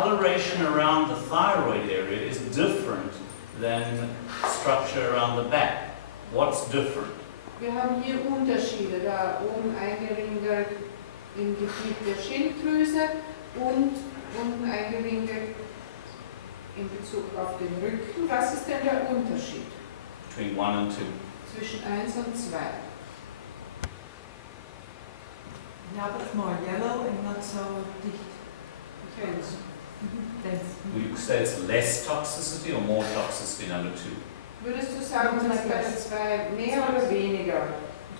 coloration around the thyroid area is different than structure around the back. What's different? Wir haben hier Unterschiede, da oben eingeringelt im Gebiet der Schilddrüse und unten eingeringelt in Bezug auf den Rücken. Was ist denn der Unterschied? Between 1 and 2. Zwischen 1 und 2. Yeah, but it's more yellow and not so dicht. Dense. Dense. Would you say it's less toxicity or more toxicity number 2? Würdest du sagen, dass bei der 2 mehr oder weniger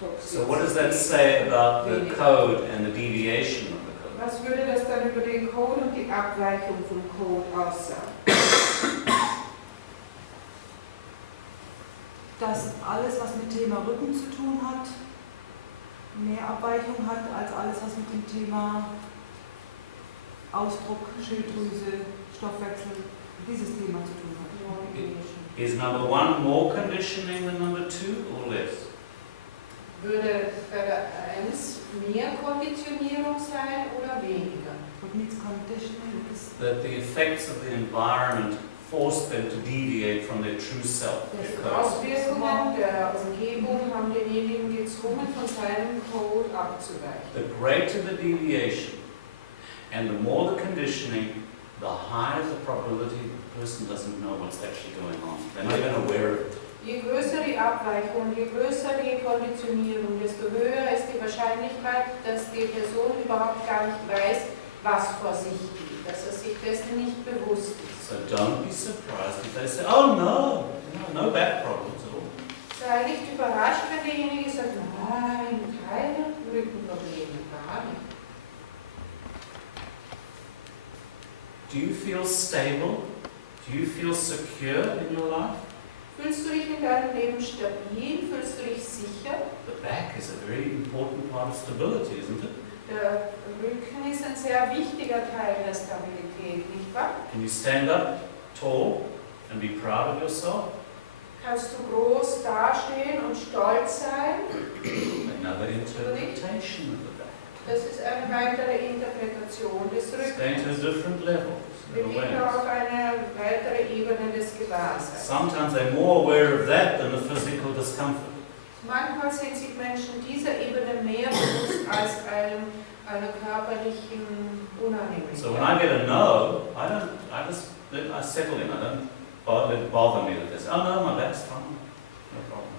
toxisch So what does that say about the code and the deviation of the code? Was würde das dann über den Code und die Abweichung vom Code aussagen? Dass alles, was mit Thema Rücken zu tun hat, mehr Abweichung hat als alles, was mit dem Thema Ausdruck, Schilddrüse, Stoffwechsel, dieses Thema zu tun hat. Is number 1 more conditioning than number 2 or less? Würde bei der 1 mehr Konditionierung sein oder weniger? What needs conditioning is That the effects of the environment force them to deviate from their true self. Die Their code. Auswirkungen der Umgebung haben denjenigen gezwungen, von seinem Code abzuweichen. The greater the deviation and the more the conditioning, the higher the probability the person doesn't know what's actually going on. They're not even aware of it. Je größer die Abweichung, je größer die Konditionierung, desto höher ist die Wahrscheinlichkeit, dass die Person überhaupt gar nicht weiß, was vor sich geht, dass er sich dessen nicht bewusst ist. So don't be surprised if they say, oh no back problems at all. Sei nicht überrascht, wenn derjenige sagt, nein, keine Rückenprobleme, gar nicht. Do you feel stable? Do you feel secure in your life? Fühlst du dich in deinem Leben stabil? Fühlst du dich sicher? The back is a very important part of stability, isn't it? Der Rücken ist ein sehr wichtiger Teil der Stabilität, nicht wahr? Can you stand up tall and be proud of yourself? Kannst du groß dastehen und stolz sein? Another interpretation of the back. Das ist eine weitere Interpretation des It's going to a Rückens. different level. Wir gehen auf eine weitere Ebene des Gewahrseins. Sometimes they're more aware of that than the physical discomfort. Manchmal sind sich Menschen dieser Ebene mehr bewusst als einer körperlichen Unannehmlichkeit. So when I get a no, I settle in. I don't bother me with this. Oh no, my back's fine. No problem.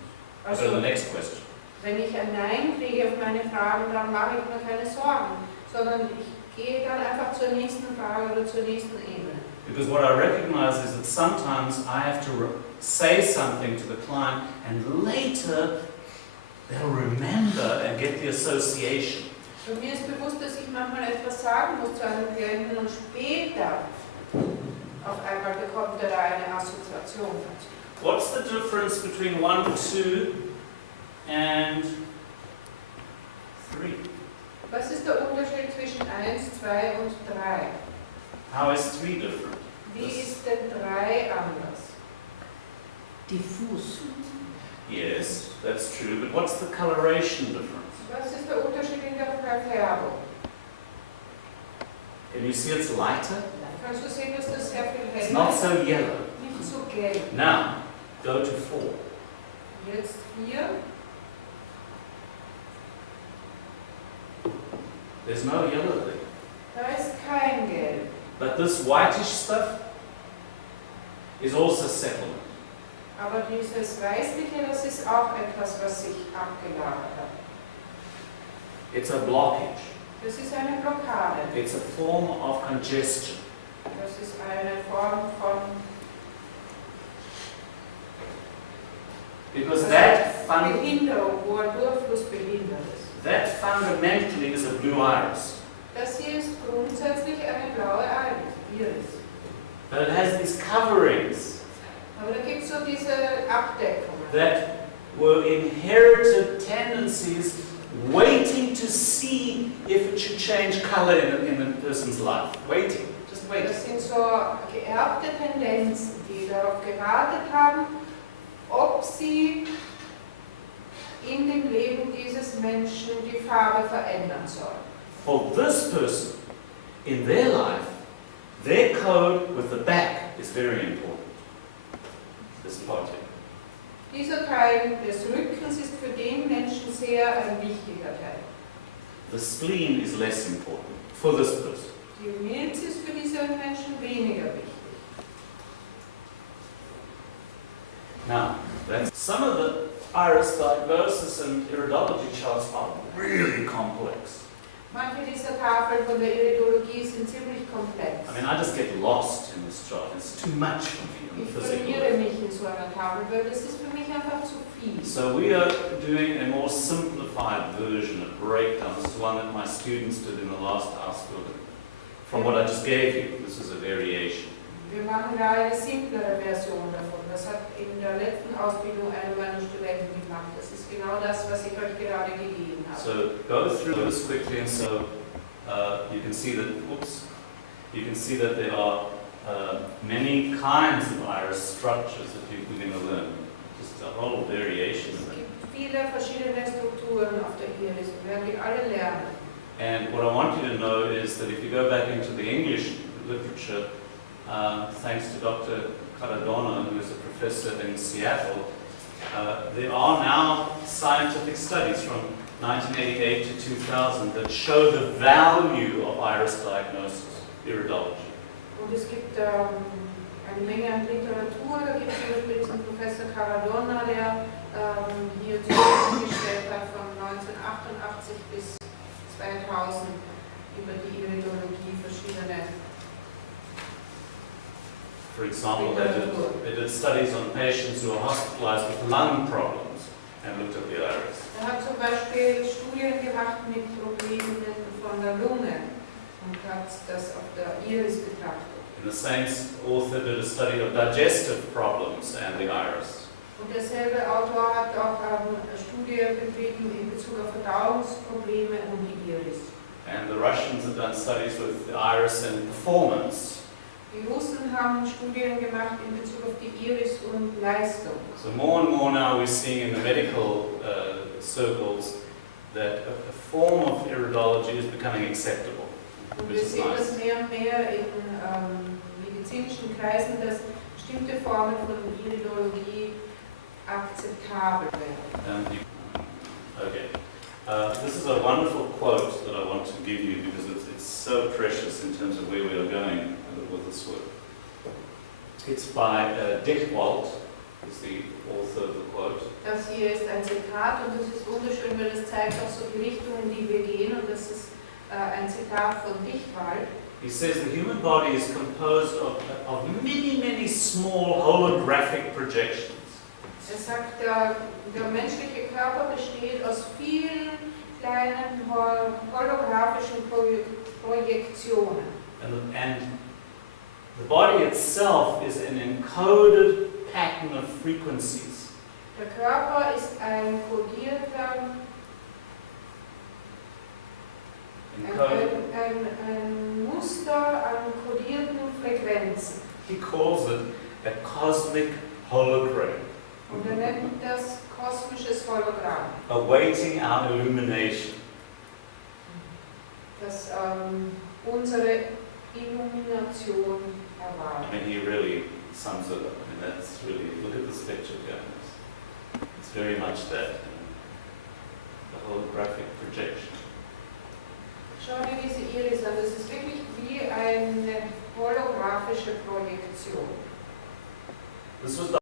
I go to the Also, next question. wenn ich ein Nein kriege auf meine Fragen, dann mache ich mir keine Sorgen, sondern ich gehe dann einfach zur nächsten Frage oder zur nächsten Ebene. Because what I recognize is that sometimes I have to say something to the client and later they'll remember and get the association. Und mir ist bewusst, dass ich manchmal etwas sagen muss zu einem Klienten und später auf einmal bekommt er da eine Assoziation dazu. What's the difference between 1, 2 and 3? Was ist der Unterschied zwischen 1, 2 und 3? How is 3 different? Wie ist denn 3 anders? diffus. Yes, that's true, but what's the coloration difference? Was ist der Unterschied in der Verfärbung? Can you see it's lighter? Kannst du sehen, dass das sehr viel It's heller not ist? so yellow. Nicht so gelb. Now, go to 4. Jetzt 4. There's no yellow there. Da ist kein Gelb. But this whitish stuff is also settlement. Aber dieses Weißliche, das ist auch etwas, was sich abgelagert hat. It's a blockage. Das ist eine Blockade. It's a form of congestion. Das ist eine Form von... Because that, Behinderung, wo ein Durchfluss behindert ist. that fundamentally is a blue iris. Das hier ist grundsätzlich eine blaue Iris. But it has these coverings Aber da gibt es so diese Abdeckungen. that were inherited tendencies waiting to see if it should change color in a person's life. Waiting, just waiting. Das sind so geerbte Tendenzen, die darauf gewartet haben, ob sie in dem Leben dieses Menschen die Farbe verändern sollen. For this person, in their life, Their code with the back is very important. This part here. Dieser Teil des Rückens ist für den Menschen sehr ein wichtiger Teil. The spleen is less important for this person. Die Milz ist für diese Menschen weniger wichtig. Now, some of the iris diagnosis and iridology charts are really complex. Manche dieser Tafeln von der Iridologie sind ziemlich komplex. I mean, I just get lost in this chart. It's too much for me in Ich the physical verliere way. mich in so einer Tafel, weil das ist für mich einfach zu viel. So we are doing a more simplified version, a breakdown. This is one that my students did in the last house building. From what I just gave you, this is a variation. Wir machen da eine simplere Version davon. Das hat in der letzten Ausbildung eine meiner Studenten gemacht. Das ist genau das, was ich euch gerade gegeben habe. So go through this quickly, and so you can see that. Oops, you can see that there are many kinds of iris structures that we're going to learn. Just a whole variation Es of them. gibt viele verschiedene Strukturen auf der Iris. Wir werden die alle lernen. And what I want you to know is that if you go back into the English literature, thanks to Dr. Cardona, who is a professor in Seattle, there are now scientific studies from 1988 to 2000 that show the value of iris diagnosis, iridology. Und es gibt eine Menge an Literatur. Da gibt es zum Beispiel diesen Professor Cardona, der hier zusammengestellt hat von 1988 bis 2000 über die Iridologie verschiedene. For example, they did studies on patients who were hospitalized with lung problems and looked at the iris. Er hat zum Beispiel Studien gemacht mit Problemen von der Lunge und hat das auf der Iris betrachtet. And the same author did a study of digestive problems and the iris. Und derselbe Autor hat auch eine Studie betrieben in Bezug auf Verdauungsprobleme und die Iris. And the Russians have done studies with the iris and performance. Die Russen haben Studien gemacht in Bezug auf die Iris und Leistung. So more and more now we're seeing in the medical circles that a form of iridology is becoming acceptable, Und which wir is sehen das nice. mehr und mehr in medizinischen Kreisen, dass bestimmte Formen von Iridologie akzeptabel werden. Okay. This is a wonderful quote that I want to give you because it's so precious in terms of where we are going with this work. It's by Dichtwald, is the author of the quote. Das hier ist ein Zitat und das ist wunderschön, weil es zeigt auch so die Richtung, in die wir gehen, und das ist ein Zitat von Dichtwald. He says the human body is composed of many, many small holographic projections. Er sagt, der menschliche Körper besteht aus vielen kleinen holographischen Projektionen. And the body itself is an encoded pattern of frequencies. Der Körper ist ein kodierter, ein Muster an kodierten Frequenzen. He calls it a cosmic hologram, Und er nennt das kosmisches Hologramm, awaiting our illumination. das unsere Illumination erwartet. I mean, he really sums it up. I mean, that's really, look at this picture, guys. It's very much that, the holographic projection. Schau dir diese Iris an, das ist wirklich wie eine holographische Projektion. This was the